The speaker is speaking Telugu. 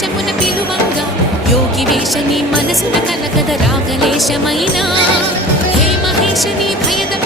వేషమున పిలువంగా యోగి వేష నీ మనసున కలకద రాగలేశమైనా హే మహేష నీ